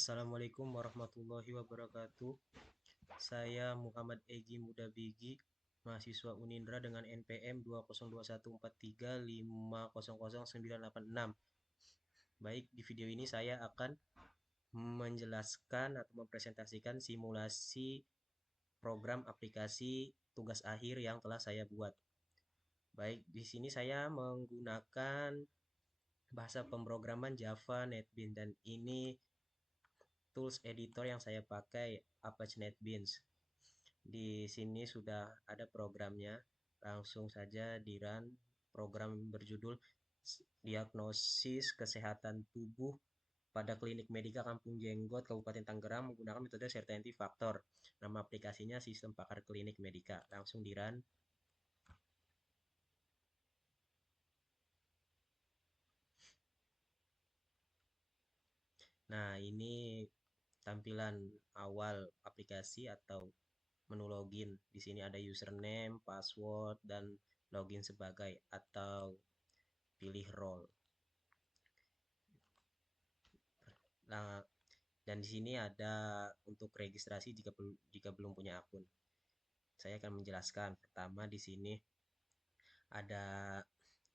Assalamualaikum warahmatullahi wabarakatuh. Saya Muhammad Egi Mudabigi, mahasiswa Unindra dengan NPM 2021435000986. Baik, di video ini saya akan menjelaskan atau mempresentasikan simulasi program aplikasi tugas akhir yang telah saya buat. Baik, di sini saya menggunakan bahasa pemrograman Java NetBeans dan ini tools editor yang saya pakai Apache NetBeans. Di sini sudah ada programnya. Langsung saja di run. Program berjudul Diagnosis Kesehatan Tubuh pada Klinik Medika Kampung Jenggot, Kabupaten Tangerang menggunakan metode Certainty Factor. Nama aplikasinya Sistem Pakar Klinik Medika. Langsung di run. Nah, ini tampilan awal aplikasi atau menu login. Di sini ada username, password, dan login sebagai atau pilih role. Nah, dan di sini ada untuk registrasi jika belum punya akun. Saya akan menjelaskan. Pertama di sini ada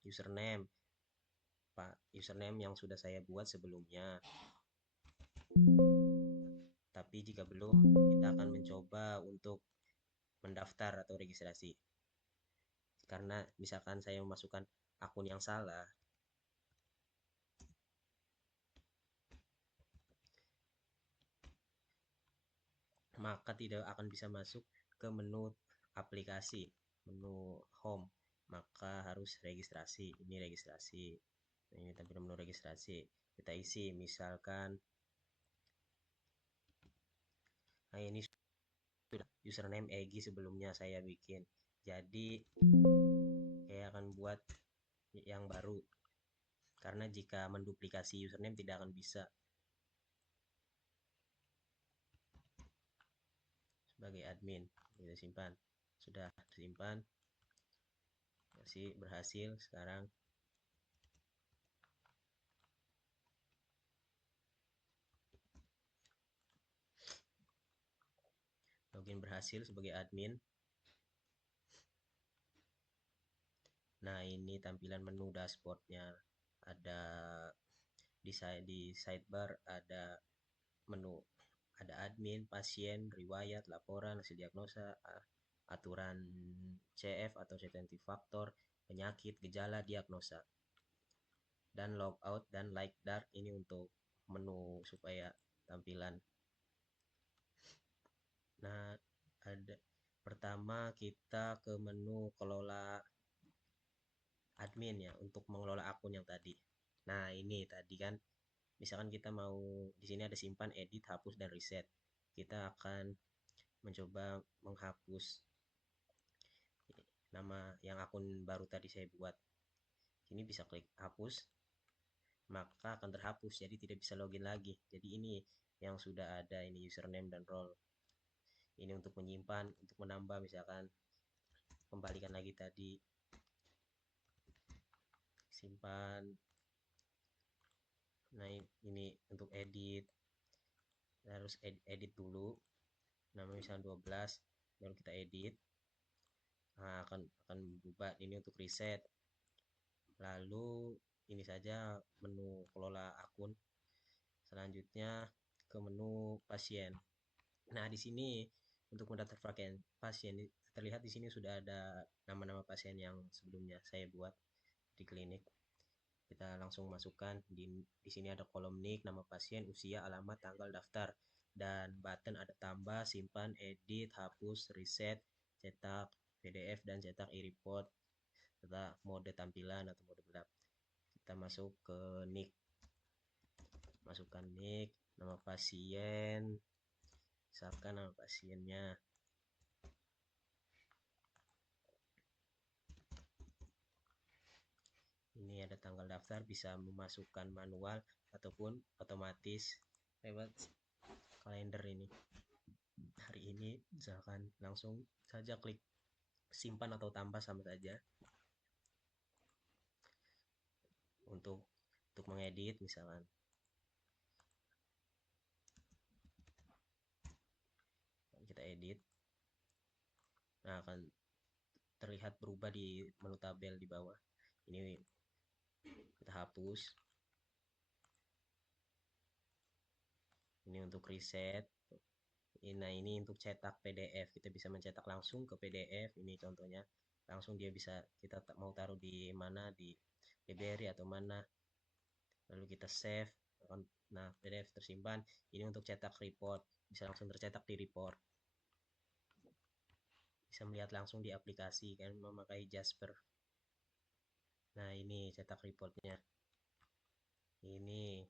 username, Pak, username yang sudah saya buat sebelumnya. Tapi jika belum, kita akan mencoba untuk mendaftar atau registrasi. Karena misalkan saya memasukkan akun yang salah, maka tidak akan bisa masuk ke menu aplikasi, menu home. Maka harus registrasi. Ini registrasi. Nah, ini tampilan menu registrasi. Kita isi misalkan, nah ini sudah username Egi sebelumnya saya bikin. Jadi saya akan buat yang baru. Karena jika menduplikasi username tidak akan bisa. Sebagai admin, kita simpan. Sudah tersimpan. Masih berhasil sekarang. Login berhasil sebagai admin. Nah, ini tampilan menu dashboardnya. Ada di sidebar ada menu, ada admin, pasien, riwayat, laporan, hasil diagnosa, aturan CF atau certainty factor, penyakit, gejala, diagnosa, dan logout dan like dark ini untuk menu supaya tampilan. Nah, ada pertama kita ke menu kelola admin ya untuk mengelola akun yang tadi. Nah, ini tadi kan misalkan kita mau di sini ada simpan, edit, hapus dan reset. Kita akan mencoba menghapus nama yang akun baru tadi saya buat. Sini bisa klik hapus, maka akan terhapus jadi tidak bisa login lagi. Jadi ini yang sudah ada ini username dan role. Ini untuk menyimpan, untuk menambah misalkan kembalikan lagi tadi simpan. Nah, ini untuk edit. Harus edit dulu. Nama misalnya 12, baru kita edit. Nah, akan berubah ini untuk reset. Lalu ini saja menu kelola akun. Selanjutnya ke menu pasien. Nah, di sini untuk mendaftar pasien terlihat di sini sudah ada nama-nama pasien yang sebelumnya saya buat di klinik. Kita langsung masukkan di sini ada kolom nick, nama pasien, usia, alamat, tanggal daftar, dan button ada tambah, simpan, edit, hapus, reset, cetak PDF dan cetak e-report serta mode tampilan atau mode gelap. Kita masuk ke nick, masukkan nick, nama pasien, misalkan nama pasiennya. Ini ada tanggal daftar, bisa memasukkan manual ataupun otomatis lewat kalender ini. Hari ini misalkan langsung saja klik simpan atau tambah sama saja. Untuk mengedit misalkan kita edit. Nah, akan terlihat berubah di menu tabel di bawah. Ini kita hapus. Ini untuk reset. Nah, ini untuk cetak PDF. Kita bisa mencetak langsung ke PDF. Ini contohnya. Langsung dia bisa, kita mau taruh di mana, di library atau mana. Lalu kita save. Nah, PDF tersimpan. Ini untuk cetak report. Bisa langsung tercetak di report. Bisa melihat langsung di aplikasi kan, memakai Jasper. Nah, ini cetak reportnya. Ini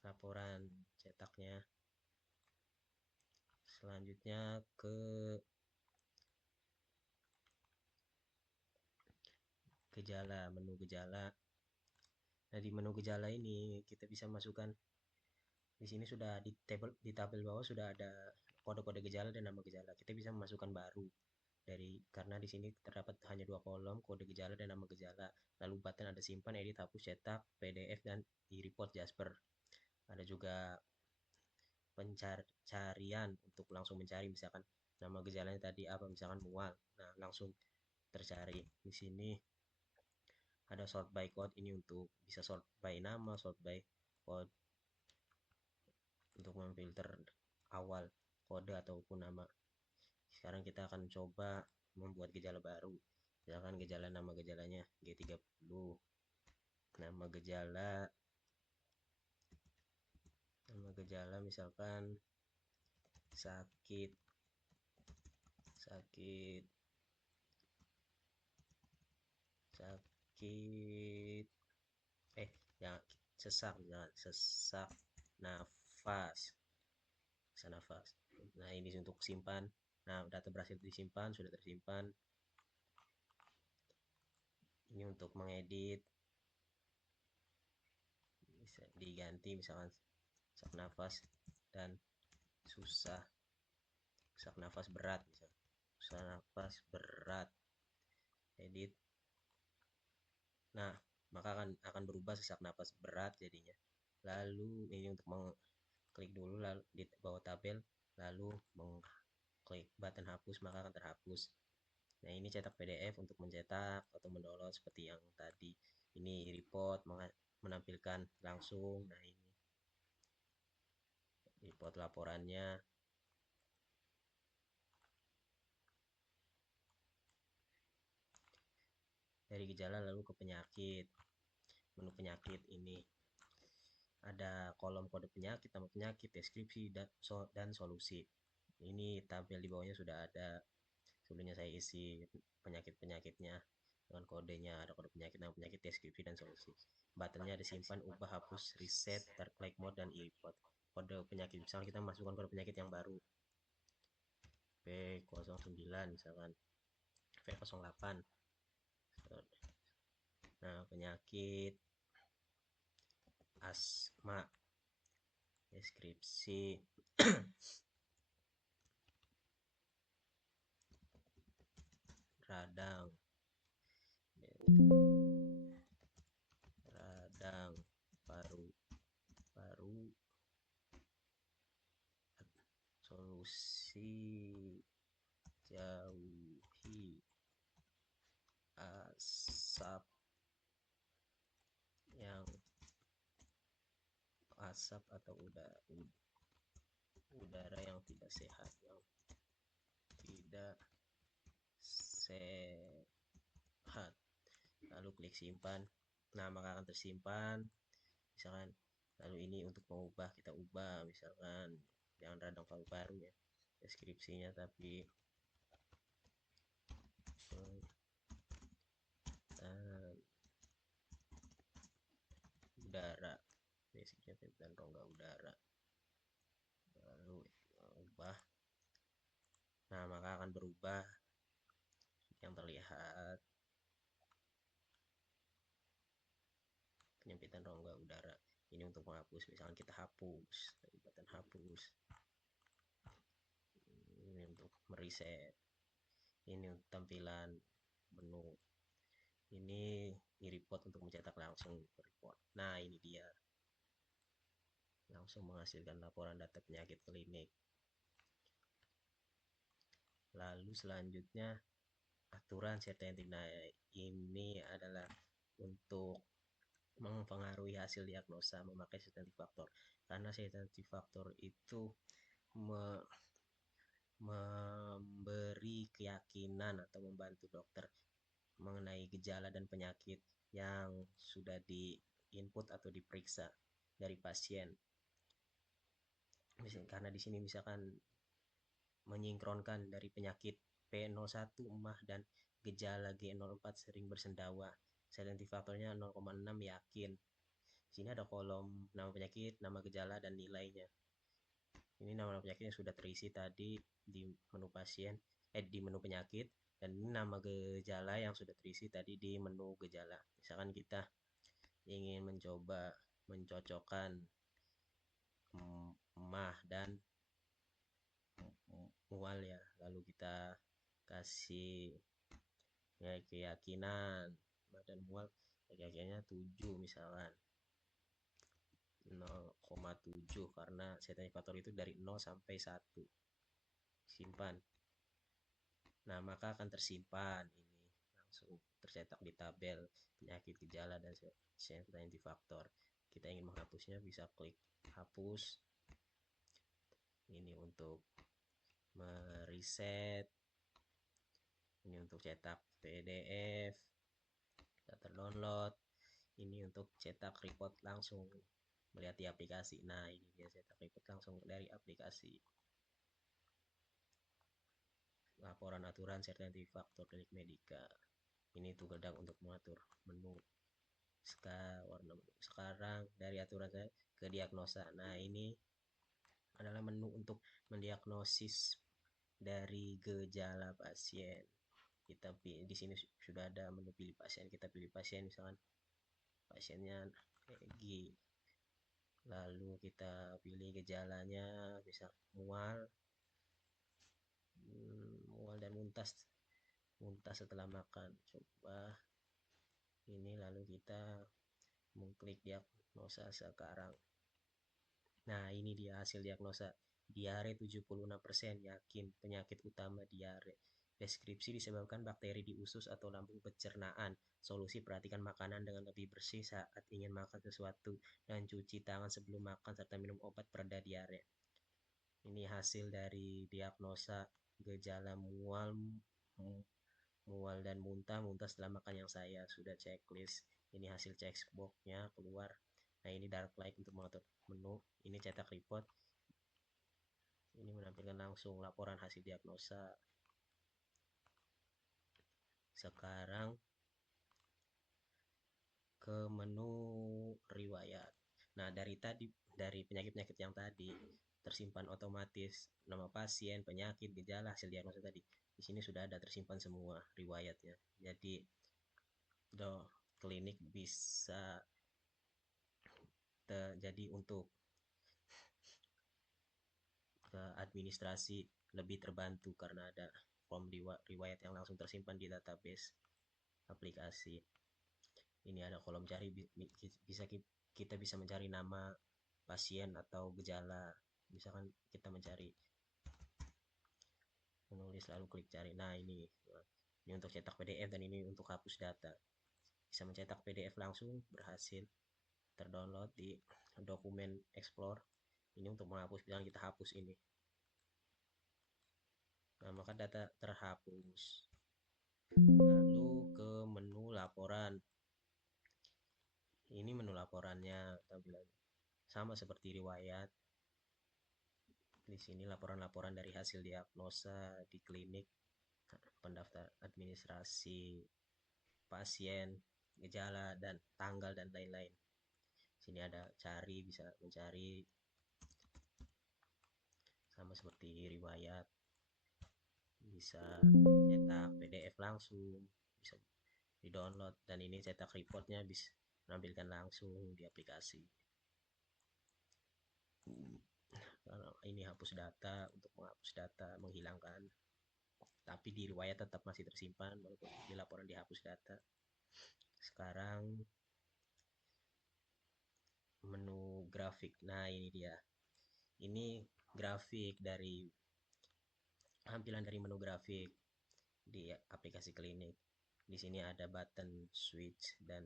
laporan cetaknya. Selanjutnya ke gejala, menu gejala. Nah, di menu gejala ini kita bisa masukkan, di sini sudah di tabel bawah sudah ada kode-kode gejala dan nama gejala. Kita bisa memasukkan baru karena di sini terdapat hanya 2 kolom, kode gejala dan nama gejala. Lalu button ada simpan, edit, hapus, cetak, PDF dan di report Jasper. Ada juga pencarian untuk langsung mencari, misalkan nama gejalanya tadi apa, misalkan mual. Nah, langsung tercari. Di sini ada sort by code, ini untuk bisa sort by nama, sort by code untuk memfilter awal kode ataupun nama. Sekarang kita akan coba membuat gejala baru. Misalkan nama gejalanya G30. Nama gejala misalkan sakit sakit sakit ya sesak, jangan sesak nafas, sesak nafas. Nah, ini untuk simpan. Nah, data berhasil disimpan, sudah tersimpan. Ini untuk mengedit, bisa diganti misalkan sesak nafas dan susah sesak nafas berat, misalkan susah nafas berat, edit. Nah, maka akan berubah sesak nafas berat jadinya. Lalu ini untuk mengklik dulu, lalu di bawah tabel, lalu mengklik button hapus, maka akan terhapus. Nah, ini cetak PDF untuk mencetak atau mendownload seperti yang tadi. Ini report menampilkan langsung. Nah, ini report laporannya. Dari gejala lalu ke penyakit. Menu penyakit ini ada kolom kode penyakit, nama penyakit, deskripsi, dan solusi. Ini tampil di bawahnya sudah ada. Sebelumnya saya isi penyakit-penyakitnya dengan kodenya, ada kode penyakit, nama penyakit, deskripsi, dan solusi. Buttonnya ada simpan, ubah, hapus, reset, flight mode, dan e-report. Kode penyakit, misalnya kita masukkan kode penyakit yang baru, P09 misalkan, V08. Nah, penyakit asma, deskripsi, radang, paru, solusi, jauhi asap atau udara yang tidak sehat, lalu klik simpan. Nah, maka akan tersimpan misalkan. Lalu ini untuk mengubah, kita ubah misalkan jangan radang paru-paru ya deskripsinya, tapi udara, basicnya dan rongga udara. Lalu ubah. Nah, maka akan berubah yang terlihat penyempitan rongga udara. Ini untuk menghapus, misalkan kita hapus, button hapus. Ini untuk mereset. Ini untuk tampilan menu. Ini report untuk mencetak langsung report. Nah, ini dia langsung menghasilkan laporan data penyakit klinik. Lalu selanjutnya aturan setting. Nah, ini adalah untuk mempengaruhi hasil diagnosa memakai sensitive factor. Karena sensitive factor itu memberi keyakinan atau membantu dokter mengenai gejala dan penyakit yang sudah di input atau diperiksa dari pasien. Karena di sini misalkan menyinkronkan dari penyakit P01 emah dan gejala G04 sering bersendawa. Sensitive faktornya 0,6 yakin. Sini ada kolom nama penyakit, nama gejala, dan nilainya. Ini nama penyakit yang sudah terisi tadi di menu pasien, di menu penyakit, dan ini nama gejala yang sudah terisi tadi di menu gejala. Misalkan kita ingin mencoba mencocokkan emah dan mual ya, lalu kita kasih ya, keyakinan dan mual keyakinannya 7 misalkan 0,7 karena setting faktor itu dari 0 sampai 1. Simpan. Nah, maka akan tersimpan ini langsung tercetak di tabel penyakit gejala dan setting faktor. Kita ingin menghapusnya bisa klik hapus. Ini untuk mereset. Ini untuk cetak PDF. Kita terdownload. Ini untuk cetak report langsung melihat di aplikasi. Nah, ini dia cetak report langsung dari aplikasi. Laporan aturan sertifikat faktor klinik medika. Ini tugedang untuk mengatur menu. Sekarang dari aturan saya ke diagnosa. Nah, ini adalah menu untuk mendiagnosis dari gejala pasien. Kita di sini sudah ada menu pilih pasien. Kita pilih pasien misalkan pasiennya Egi. Lalu kita pilih gejalanya bisa mual, mual dan muntah setelah makan. Coba ini lalu kita mengklik diagnosa sekarang. Nah, ini dia hasil diagnosa. Diare 76% yakin penyakit utama diare. Deskripsi disebabkan bakteri di usus atau lambung pencernaan. Solusi perhatikan makanan dengan lebih bersih saat ingin makan sesuatu dan cuci tangan sebelum makan serta minum obat pereda diare. Ini hasil dari diagnosa gejala mual dan muntah setelah makan yang saya sudah checklist. Ini hasil checkboxnya keluar. Nah, ini dark light untuk mengatur menu. Ini cetak report. Ini menampilkan langsung laporan hasil diagnosa. Sekarang ke menu riwayat. Nah, dari penyakit-penyakit yang tadi tersimpan otomatis nama pasien, penyakit, gejala, hasil diagnosa tadi. Di sini sudah ada tersimpan semua riwayatnya. Jadi klinik bisa jadi untuk ke administrasi lebih terbantu karena ada form riwayat yang langsung tersimpan di database aplikasi. Ini ada kolom cari, kita bisa mencari nama pasien atau gejala. Misalkan kita mencari menulis lalu klik cari. Nah, ini untuk cetak PDF dan ini untuk hapus data. Bisa mencetak PDF langsung berhasil terdownload di dokumen Explore. Ini untuk menghapus, misalkan kita hapus ini. Nah, maka data terhapus. Lalu ke menu laporan. Ini menu laporannya tampilan sama seperti riwayat. Di sini laporan-laporan dari hasil diagnosa di klinik, pendaftar administrasi pasien, gejala dan tanggal dan lain-lain. Sini ada cari, bisa mencari sama seperti riwayat. Bisa cetak PDF langsung, bisa di-download dan ini cetak reportnya bisa menampilkan langsung di aplikasi. Ini hapus data, untuk menghapus data, menghilangkan, tapi di riwayat tetap masih tersimpan walaupun di laporan dihapus data. Sekarang menu grafik. Nah, ini dia. Ini grafik dari tampilan dari menu grafik di aplikasi klinik. Di sini ada button, switch, dan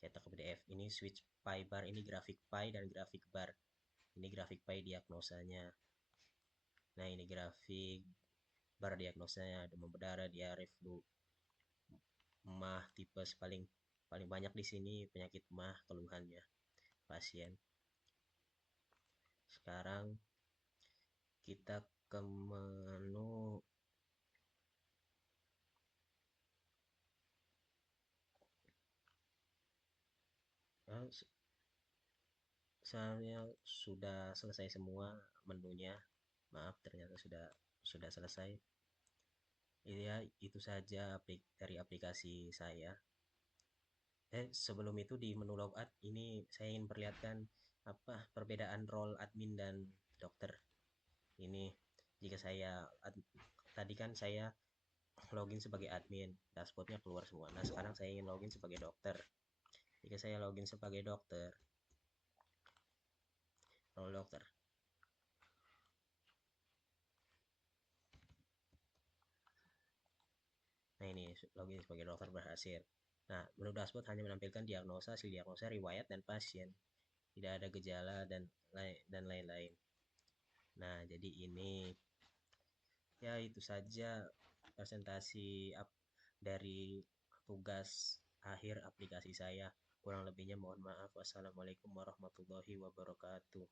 cetak PDF. Ini switch pie bar, ini grafik pie dan grafik bar. Ini grafik pie diagnosanya. Nah, ini grafik bar diagnosanya, demam berdarah, diare, flu, mah, tipes, paling paling banyak di sini penyakit mah keluhannya pasien. Sekarang kita ke menu. eh, Saya sudah selesai semua menunya. Maaf, ternyata sudah selesai. Ya, itu saja dari aplikasi saya. Sebelum itu di menu logout ini saya ingin perlihatkan apa perbedaan role admin dan dokter. Ini jika saya tadi kan saya login sebagai admin, dashboardnya keluar semua. Nah, sekarang saya ingin login sebagai dokter. Jika saya login sebagai dokter, role dokter. Nah, ini login sebagai dokter berhasil. Nah, menu dashboard hanya menampilkan diagnosa, hasil diagnosa, riwayat, dan pasien. Tidak ada gejala dan lain-lain. Nah, jadi ini ya itu saja presentasi dari tugas akhir aplikasi saya. Kurang lebihnya mohon maaf. Wassalamualaikum warahmatullahi wabarakatuh.